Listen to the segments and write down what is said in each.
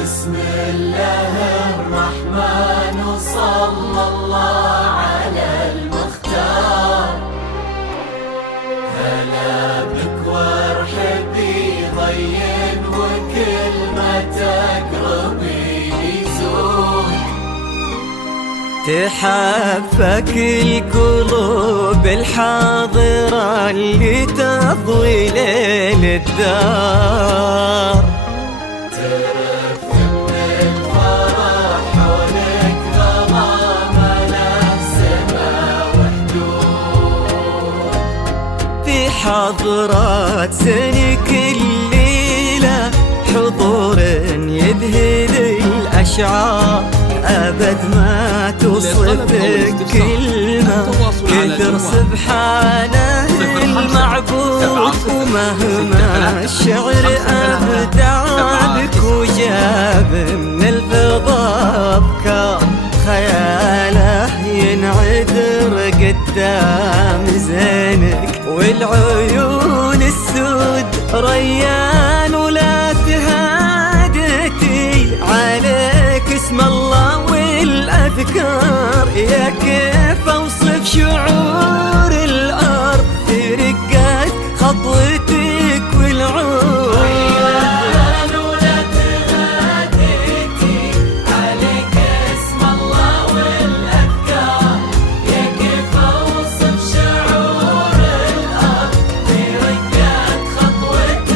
بسم الله الرحمن وصلى الله على المختار. هلا بك وارحبي ضين وكل ما تقربي يزول. تحفك القلوب الحاضرة اللي تضوي ليل الدار. حضرات سنك الليلة حضور يذهل الأشعار، أبد ما توصفك كلمة كثر سبحانه المعبود. ومهما الشعر أبدع بك وجاب من الفضاء أفكار، خياله ينعذر قدام زينك والعيون السود. ريان ولا تهادتي عليك اسم الله والأذكار. يا كيف أوصف شعور الأرض في رقات خطوتك والعود. ريان ولا تهادتي عليك اسم الله والأذكار. يا كيف أوصف شعور الأرض في رقات خطوتك.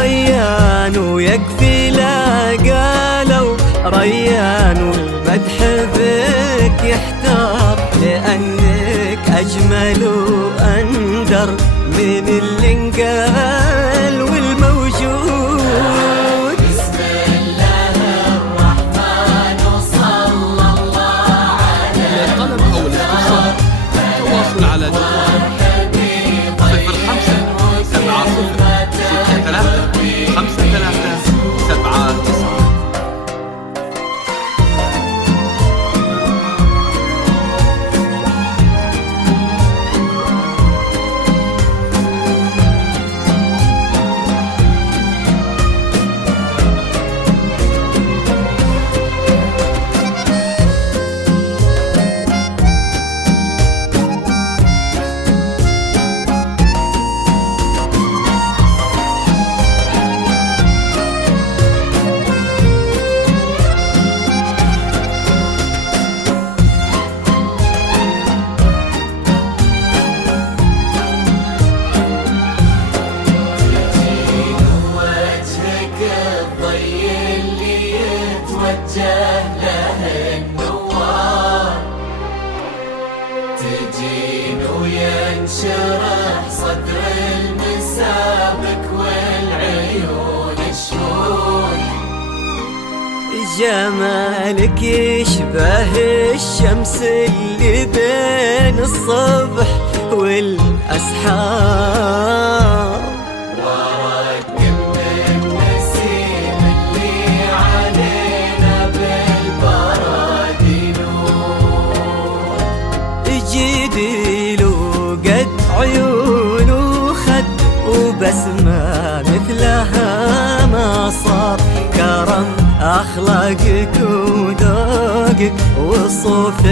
ريان ويكفي لا قالوا ريان، والمدح بك يحتار لأنك أجمل وأندر من اللي انقال والموجود. بسم الله الرحمن وصلى الله على للطلب أو الاستفسار تواصل على جوال 0570635379. له النوار. تجين وينشرح صدر المسابك والعيون الشهود. جمالك يشبه الشمس اللي بين الصبح والأسحار. ورقم النسيم اللي علينا بالبراء أخلاقك وذوقك وصوف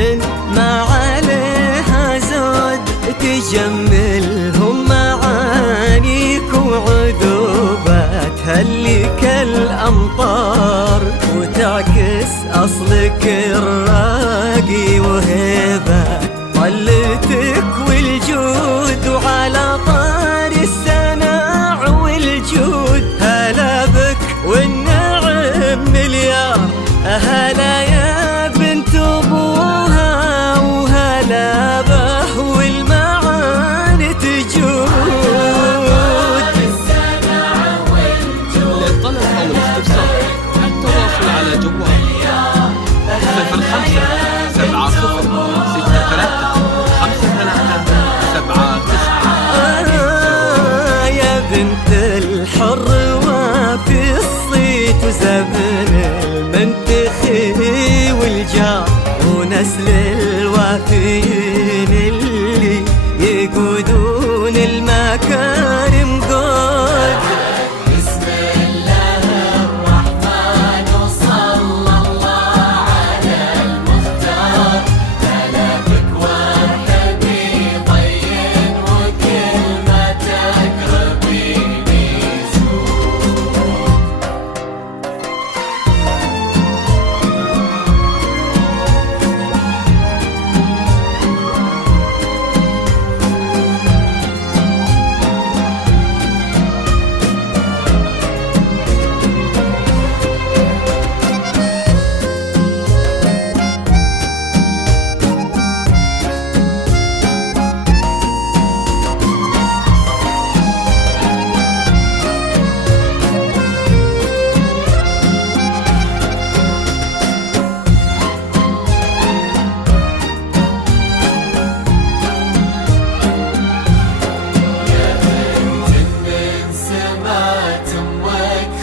ما عليها زود، تجملهم معانيك وعذوباتها اللي كالأمطار، وتعكس أصلك الراقي وهيبة طلتك والجود. وعلى طار السناع والجود هلا بك والنعم مليار، هلا يا بنت ابوها وهلا به والمعاني تجود. للطلب أو الاستفسار التواصل على جوال 05 7 0 6 3 5 3 7 9. يا بنت الحر وفي الصيت وزبن المنتخي والجار، ونسل الوافيين اللي يقودون المكارم قود. بسم الله الرحمن وصلى الله على المختار، هلا بك وارحبي طين وكلمتك ربيني زود.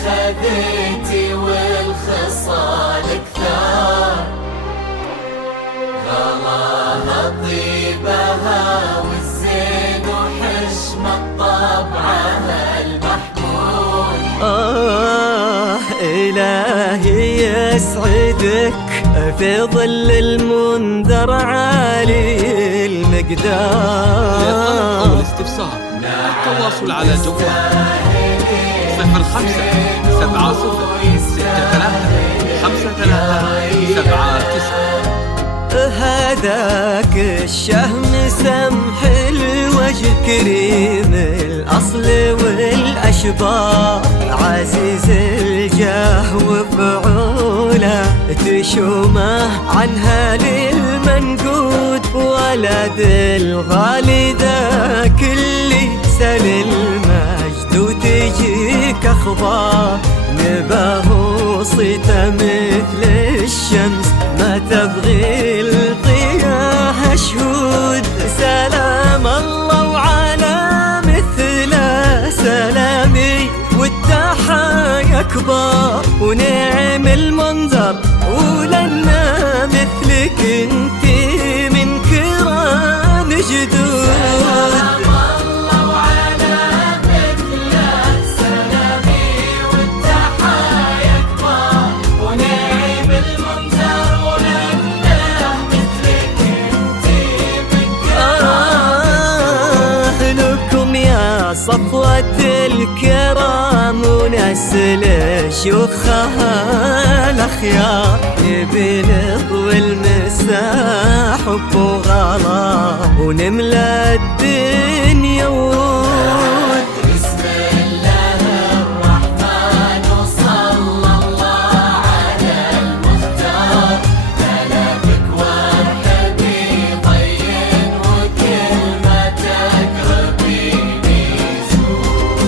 خذيتي والخصال كثار، غلاها طيبها والزين وحشمة طبعها المحمود. إلهي يسعدك في ظل المنذر عالي المقدار. للطلب أو الاستفسار التواصل على جوال 05 7 0 6 3 5 3 7 9. هذاك الشهم سمح الوجه كريم الأصل والأشبار، عزيز الجاه وفعوله تشومه عنها للمنقود، ولد الغالي ذاك اللي سل المجد وتجيك أخبار، نباه صيته مثل الشمس ما تبغي الضياء شهود. سلام الله وعلى مثله سلامي والتحايا كبار، ونعم المنظر ولنا مثلك انتي من كرام جدود. صفوة الكرام ونسل شيوخها الأخيار، نبنط والمساح حب وغلا ونملى الدنيا ود. بسم الله الرحمن وصلى الله على المختار، هلا بك وارحبي طين وكلمتك ربيني زود.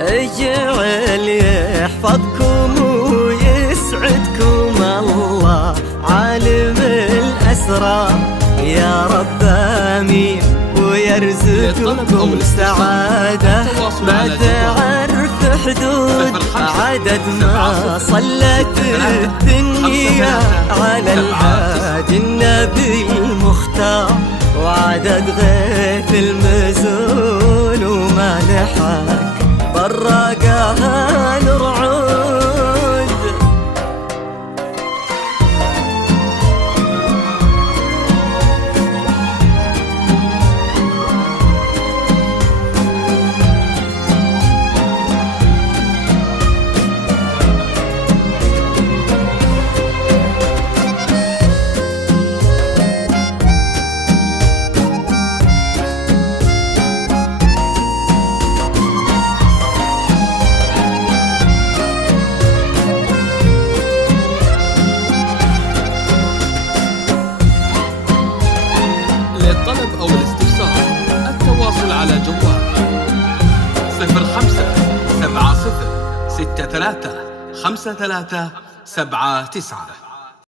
اجعل يحفظكم ويسعدكم الله عالم الأسرار، يا رب آمين ويرزقكم سعادة ما تعرف حدود. عدد ما صلت الدنيا على الهادي النبي المختار، وعدد غيث المزول وما لحق براقها الرعود. 3 5 3 7 9.